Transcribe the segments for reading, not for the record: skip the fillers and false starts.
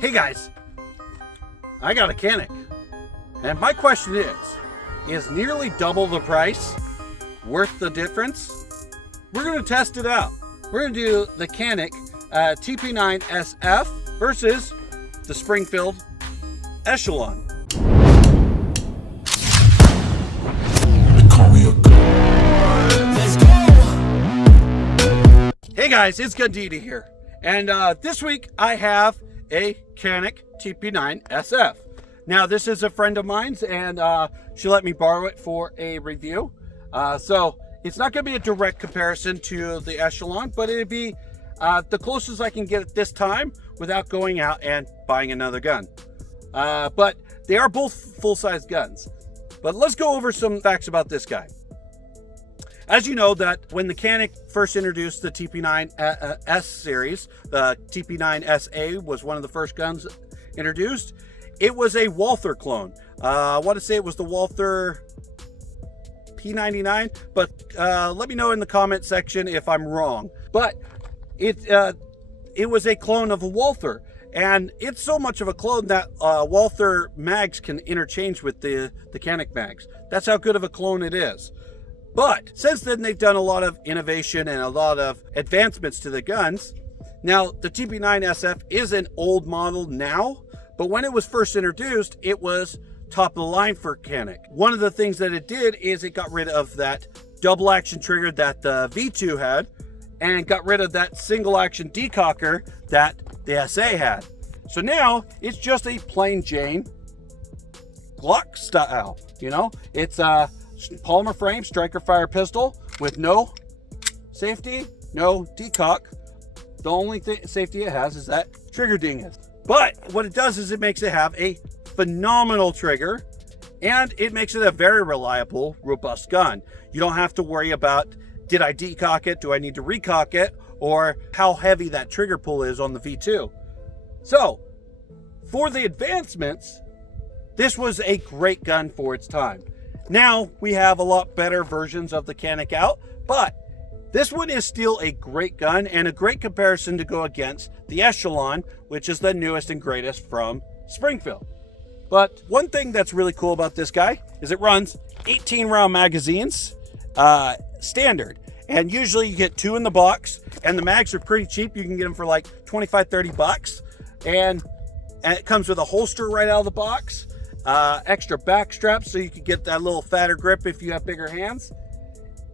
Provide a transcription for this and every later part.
Hey guys, I got a Canik, and my question is nearly double the price worth the difference? We're going to test it out. We're going to do the Canik TP9SF versus the Springfield Echelon. Hey guys, it's Gandita here, and this week I have a Canik TP9SF. Now this is a friend of mine's, and she let me borrow it for a review. So it's not going to be a direct comparison to the Echelon, but it'd be the closest I can get at this time without going out and buying another gun. But they are both full-size guns. But let's go over some facts about this guy. As you know, that when the Canik first introduced the TP9S series, the TP9SA was one of the first guns introduced. It was a Walther clone. I want to say it was the Walther P99, but let me know in the comment section if I'm wrong. But it was a clone of a Walther, and it's so much of a clone that Walther mags can interchange with the Canik mags. That's how good of a clone it is. But since then, they've done a lot of innovation and a lot of advancements to the guns. Now, the TP9SF is an old model now, but when it was first introduced, it was top of the line for Canik. One of the things that it did is it got rid of that double action trigger that the V2 had, and got rid of that single action decocker that the SA had. So now it's just a plain Jane Glock style. You know, it's a polymer frame striker fire pistol with no safety, no decock. The only safety it has is that trigger dingus. But what it does is it makes it have a phenomenal trigger, and it makes it a very reliable, robust gun. You don't have to worry about, did I decock it? Do I need to recock it? Or how heavy that trigger pull is on the V2. So for the advancements, this was a great gun for its time. Now we have a lot better versions of the Canik out, but this one is still a great gun and a great comparison to go against the Echelon, which is the newest and greatest from Springfield. But one thing that's really cool about this guy is it runs 18 round magazines, standard. And usually you get 2 in the box, and the mags are pretty cheap. You can get them for like 25, 30 bucks. And it comes with a holster right out of the box. Extra back straps so you can get that little fatter grip if you have bigger hands.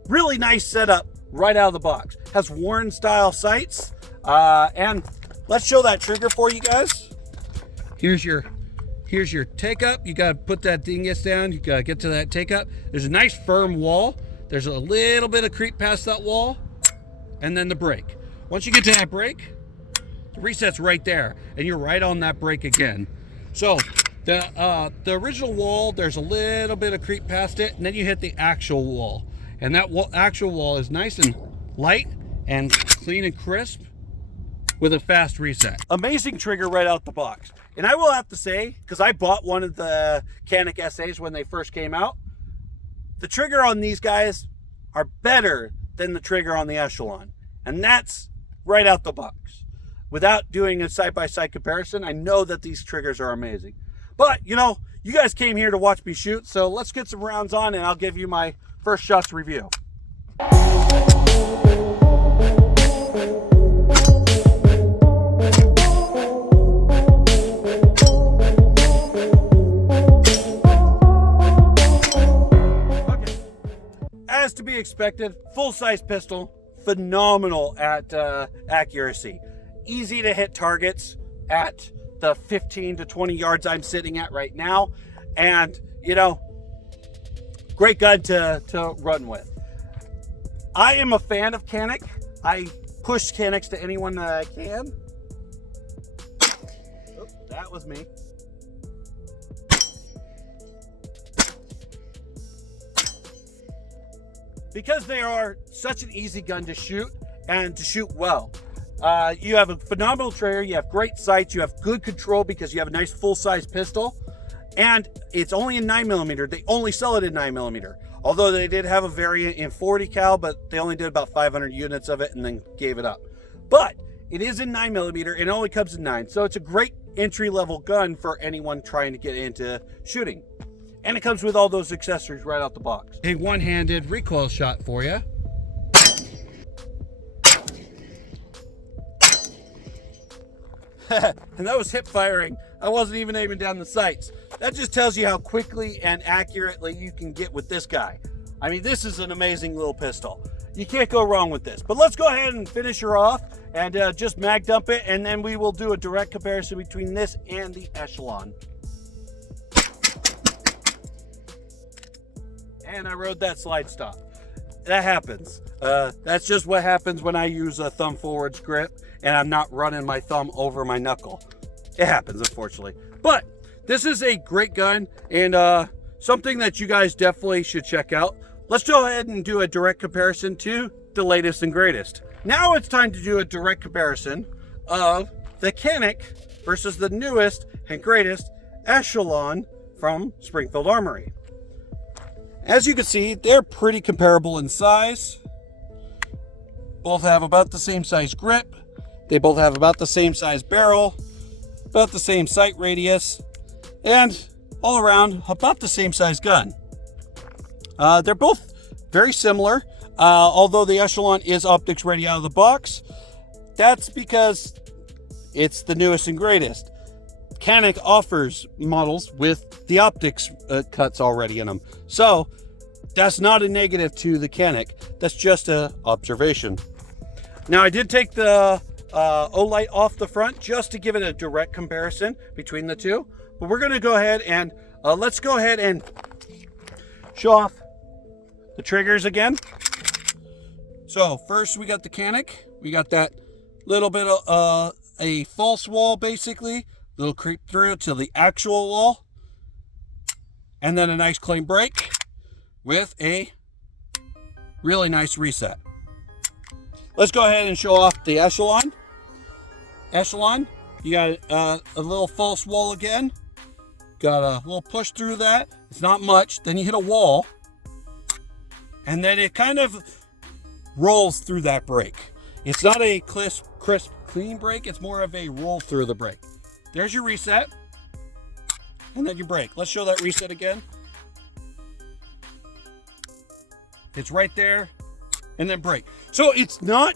Really nice setup right out of the box. Has Warren style sights, and let's show that trigger for you guys. Here's your take up. You got to put that dingus down. You got to get to that take up. There's a nice firm wall. There's a little bit of creep past that wall, and then the brake. Once you get to that brake, the reset's right there, and you're right on that brake again. So the original wall, there's a little bit of creep past it, and then you hit the actual wall. And that actual wall is nice and light and clean and crisp with a fast reset. Amazing trigger right out the box. And I will have to say, because I bought one of the Canik SAs when they first came out, the trigger on these guys are better than the trigger on the Echelon. And that's right out the box. Without doing a side-by-side comparison, I know that these triggers are amazing. But, you know, you guys came here to watch me shoot, so let's get some rounds on and I'll give you my first shots review. Okay. As to be expected, full-size pistol, phenomenal at accuracy. Easy to hit targets at the 15 to 20 yards I'm sitting at right now. And, you know, great gun to run with. I am a fan of Canik. I push Caniks to anyone that I can. Oh, that was me. Because they are such an easy gun to shoot and to shoot well. You have a phenomenal trigger, you have great sights, you have good control because you have a nice full-size pistol, and it's only in 9mm. They only sell it in 9mm. Although they did have a variant in 40 cal, but they only did about 500 units of it and then gave it up. But it is in 9mm and it only comes in 9, so it's a great entry-level gun for anyone trying to get into shooting. And it comes with all those accessories right out the box. A one-handed recoil shot for you. And that was hip firing. I wasn't even aiming down the sights. That just tells you how quickly and accurately you can get with this guy. I mean, this is an amazing little pistol. You can't go wrong with this. But let's go ahead and finish her off and just mag dump it, and then we will do a direct comparison between this and the Echelon. And I rode that slide stop. That happens. That's just what happens when I use a thumb forwards grip and I'm not running my thumb over my knuckle. It happens, unfortunately. But this is a great gun and something that you guys definitely should check out. Let's go ahead and do a direct comparison to the latest and greatest. Now it's time to do a direct comparison of the Canik versus the newest and greatest Echelon from Springfield Armory. As you can see, they're pretty comparable in size. Both have about the same size grip. They both have about the same size barrel, about the same sight radius, and all around about the same size gun. They're both very similar, although the Echelon is optics ready out of the box. That's because it's the newest and greatest. Canik offers models with the optics cuts already in them. So that's not a negative to the Canik. That's just an observation. Now I did take the O-light off the front just to give it a direct comparison between the two. But we're going to go ahead and let's go ahead and show off the triggers again. So first we got the Canik. We got that little bit of a false wall, basically. Little creep through to the actual wall. And then a nice clean break with a really nice reset. Let's go ahead and show off the Echelon. Echelon, you got a little false wall again. Got a little push through that. It's not much. Then you hit a wall. And then it kind of rolls through that break. It's not a crisp, clean break. It's more of a roll through the break. There's your reset. And then your break. Let's show that reset again. It's right there. And then break. So it's not...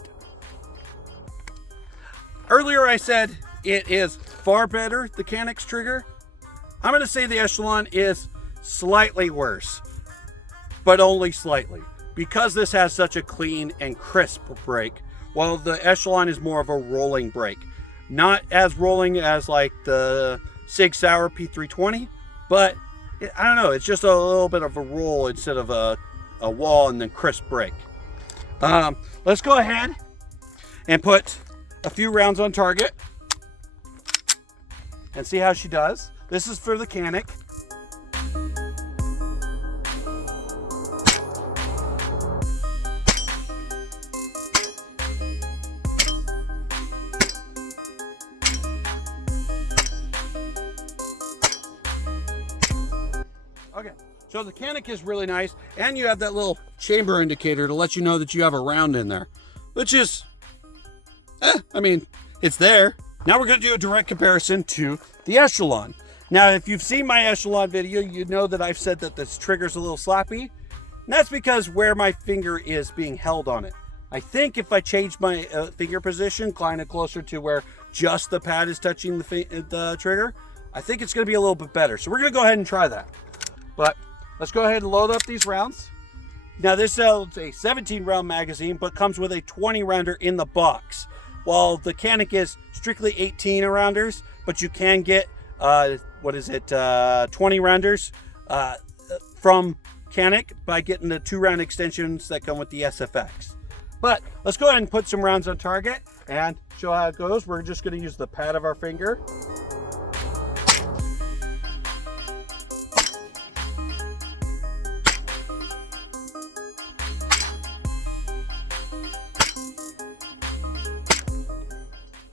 Earlier I said it is far better, the Canik's trigger. I'm going to say the Echelon is slightly worse, but only slightly, because this has such a clean and crisp break, while the Echelon is more of a rolling break. Not as rolling as like the Sig Sauer P320, but I don't know, it's just a little bit of a roll instead of a wall and then crisp break. Let's go ahead and put a few rounds on target and see how she does. This is for the Canik. Okay, so the Canik is really nice, and you have that little chamber indicator to let you know that you have a round in there, which is, I mean, it's there. Now we're going to do a direct comparison to the Echelon. Now, if you've seen my Echelon video, you know that I've said that this trigger's a little sloppy. And that's because where my finger is being held on it. I think if I change my finger position, kind of closer to where just the pad is touching the trigger, I think it's going to be a little bit better. So we're going to go ahead and try that. But let's go ahead and load up these rounds. Now this is a 17 round magazine, but comes with a 20 rounder in the box. While the Canik is strictly 18 rounders, but you can get 20 rounders from Canik by getting the 2-round extensions that come with the SFX. But let's go ahead and put some rounds on target and show how it goes. We're just going to use the pad of our finger.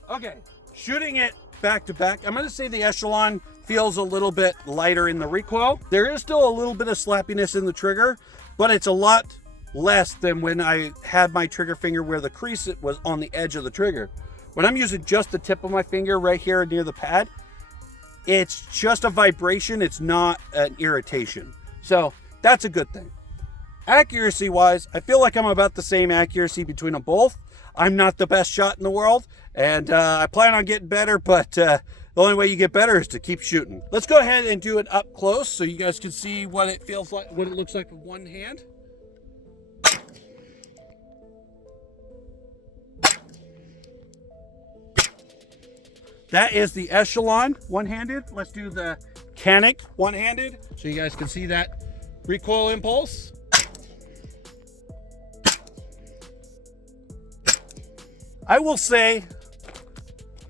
Okay, shooting it back to back, I'm going to say the Echelon feels a little bit lighter in the recoil. There is still a little bit of slappiness in the trigger, but it's a lot less than when I had my trigger finger where the crease was on the edge of the trigger. When I'm using just the tip of my finger right here near the pad, It's just a vibration. It's not an irritation. So that's a good thing. Accuracy wise, I feel like I'm about the same accuracy between them both. I'm not the best shot in the world, and I plan on getting better, but the only way you get better is to keep shooting. Let's go ahead and do it up close so you guys can see what it feels like, what it looks like with one hand. That is the Echelon one-handed. Let's do the Canik one-handed so you guys can see that recoil impulse. I will say,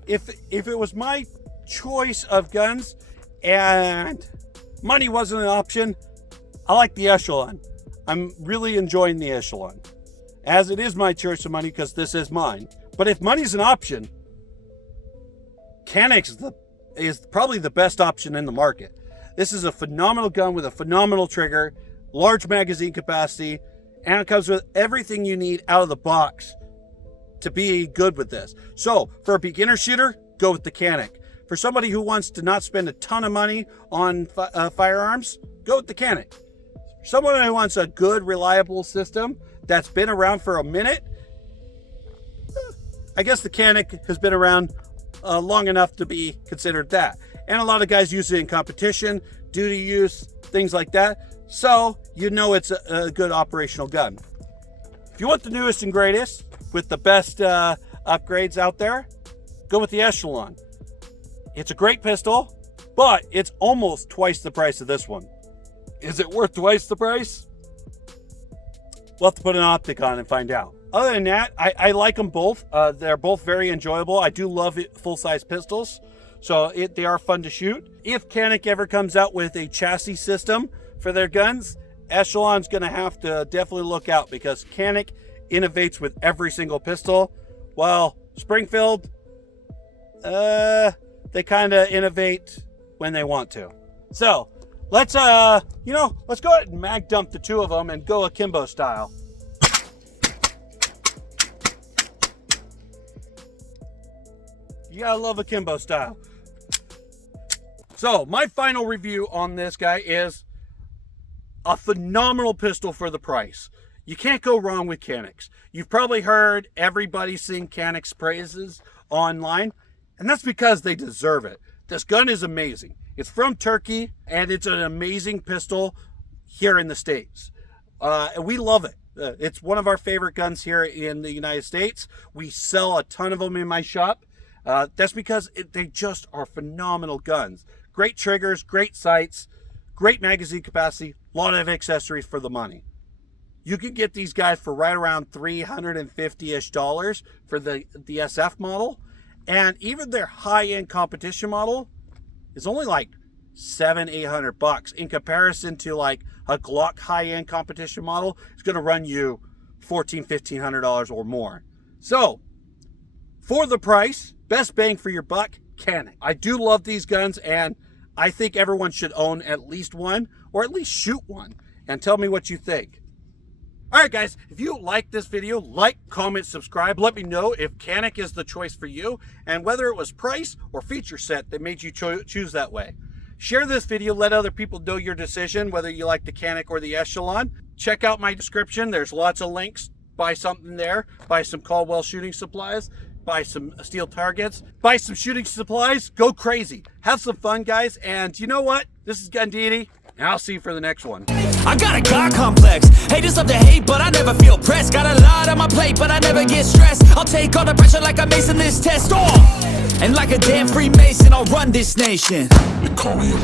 if it was my choice of guns and money wasn't an option, I like the Echelon. I'm really enjoying the Echelon, as it is my choice of money because this is mine. But if money's an option, Canik is probably the best option in the market. This is a phenomenal gun with a phenomenal trigger, large magazine capacity, and it comes with everything you need out of the box to be good with this. So for a beginner shooter, go with the Canik. For somebody who wants to not spend a ton of money on firearms, go with the Canik. For someone who wants a good, reliable system that's been around for a minute, I guess the Canik has been around long enough to be considered that. And a lot of guys use it in competition, duty use, things like that. So you know it's a good operational gun. If you want the newest and greatest with the best upgrades out there, go with the Echelon. It's a great pistol, but it's almost twice the price of this one. Is it worth twice the price? We'll have to put an optic on and find out. Other than that, I like them both. They're both very enjoyable. I do love full-size pistols, so they are fun to shoot. If Canik ever comes out with a chassis system for their guns, Echelon's going to have to definitely look out because Canik innovates with every single pistol, while Springfield, they kind of innovate when they want to. So let's let's go ahead and mag dump the two of them and go akimbo style. You gotta love akimbo style. So my final review on this guy is a phenomenal pistol for the price. You can't go wrong with Caniks. You've probably heard everybody sing Canik's praises online, and that's because they deserve it. This gun is amazing. It's from Turkey, and it's an amazing pistol here in the States. And we love it. It's one of our favorite guns here in the United States. We sell a ton of them in my shop. That's because they just are phenomenal guns. Great triggers, great sights, great magazine capacity, a lot of accessories for the money. You can get these guys for right around $350-ish for the SF model. And even their high-end competition model is only like $700-800 in comparison to like a Glock high-end competition model. It's going to run you $1,400-1,500 or more. So for the price, best bang for your buck, Canik. I do love these guns, and I think everyone should own at least one, or at least shoot one, and tell me what you think. All right, guys, if you like this video, like, comment, subscribe. Let me know if Canik is the choice for you, and whether it was price or feature set that made you choose that way. Share this video, let other people know your decision, whether you like the Canik or the Echelon. Check out my description. There's lots of links. Buy something there. Buy some Caldwell shooting supplies. Buy some steel targets. Buy some shooting supplies. Go crazy. Have some fun, guys. And you know what? This is Gundini, and I'll see you for the next one. I got a God complex. Haters love to hate, but I never feel pressed. Got a lot on my plate, but I never get stressed. I'll take all the pressure like I'm acing this test. And like a damn Freemason, I'll run this nation. They call me a